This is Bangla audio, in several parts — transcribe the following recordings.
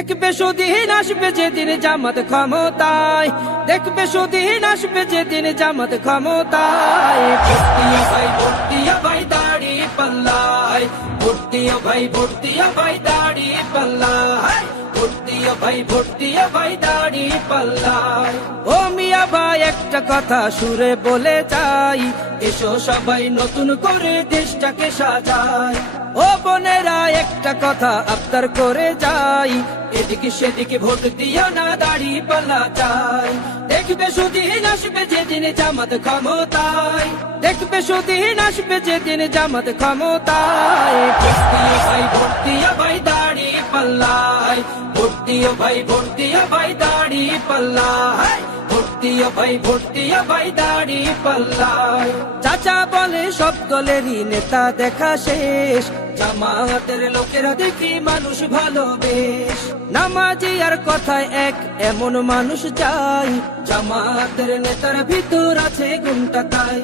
দেখবে সুদিন আসবে যেদিন জামাত ক্ষমতায়, দেখবে সুদিন আসবে যেদিন জামাত ক্ষমতায়। ভর্তিয়া ভাই ভর্তিয়া ভাই দাড়ি পাল্লায়, ভর্তিয়া ভাই ভর্তিয়া ভাই দাড়ি পাল্লায়, ভর্তিয়া ভাই ভর্তিয়া ভাই দাড়ি পাল্লায়। ও মিয়া ভাই একটা কথা সুরে বলে যাই, এসো সবাই নতুন করে দেশটাকে সাজাই। ও বোনেরা একটা কথা আবদার করে যাই, এদিকে সেদিকে ভোট দিও না, দাড়ি পাল্লা চাই। দেখবে সুদিন আসবে যেদিন জামাত ক্ষমতায়, দেখবে সুদিন আসবে যেদিন জামাত ক্ষমতায়। ভর্তিয়া ভাই ভর্তিয়া ভাই দাড়ি পাল্লায়, ভর্তিয়া ভাই ভর্তিয়া ভাই দাড়ি পাল্লায়, ভর্তিয়া ভাই ভর্তিয়া ভাই দাড়ি পাল্লায়। চাচা বলে সব দলেরই নেতা দেখা শেষ, জামাতের লোকেরা দেখি মানুষ ভালোবেশ। নামাজি আর কথায় এক এমন মানুষ চাই, জামাতের নেতার ভিতর আছে গুণটা তাই।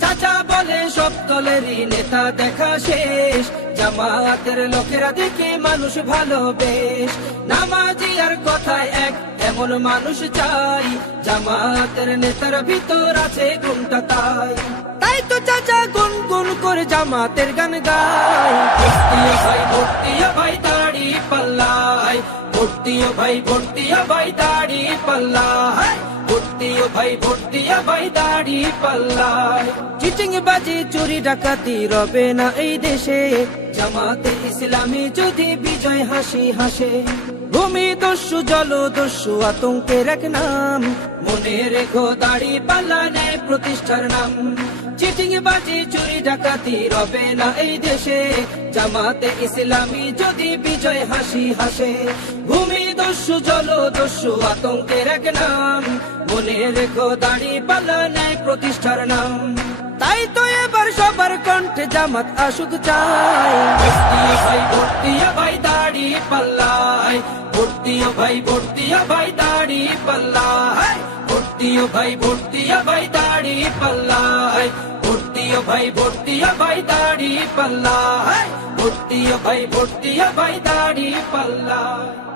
চাচা বলে সব দলেরই নেতা দেখা শেষ, জামাতের লোকেরা দেখে মানুষ ভালোবেশ। নামাজি আর কথায় এক এমন মানুষ চাই, জামাতের নেতার ভিতর আছে গুণটা তাই। তাই তো চাচা গুন গুন করে জামাতের গান গায়। ভর্তিয়া ভাই ভর্তিয়া ভাই দাড়ি পাল্লায়, ভর্তিয়া ভাই ভর্তিয়া ভাই দাড়ি পাল্লায়, ভর্তিয়া ভাই ভর্তিয়া ভাই দাড়ি পাল্লায়। চিটিং বাজি চুরি ডাকাতি রবে না এই দেশে, জামাতে ইসলামী যদি বিজয় হাসি হাসে। ভূমি দস্যু জল দস্যু আতঙ্কের এক নাম, মনে রেখো দাড়ি পাল্লা নেয় প্রতিষ্ঠার নাম। চিটিং বাজি চুরি ডাকাতি রবে না এই দেশে, জামাতে ইসলামী যদি বিজয় হাসি হাসে। ভূমি দস্যু জল দস্যু আতঙ্কের এক নাম, মনে রেখো দাড়ি পাল্লা নেয় প্রতিষ্ঠার নাম। তাই তো এবার সবার কণ্ঠে জামাত আসুক চাই। ভর্তিয়া ভাই ভর্তিয়া ভাই দাড়ি পাল্লায়, ভর্তিয়া ভাই ভর্তিয়া ভাই দাড়ি পাল্লায়, ভর্তিয়া ভাই ভর্তিয়া ভাই দাড়ি পাল্লায়, ভর্তিয়া ভাই ভর্তিয়া ভাই দাড়ি পাল্লায়, ভর্তিয়া ভাই ভর্তিয়া ভাই দাড়ি পাল্লায়।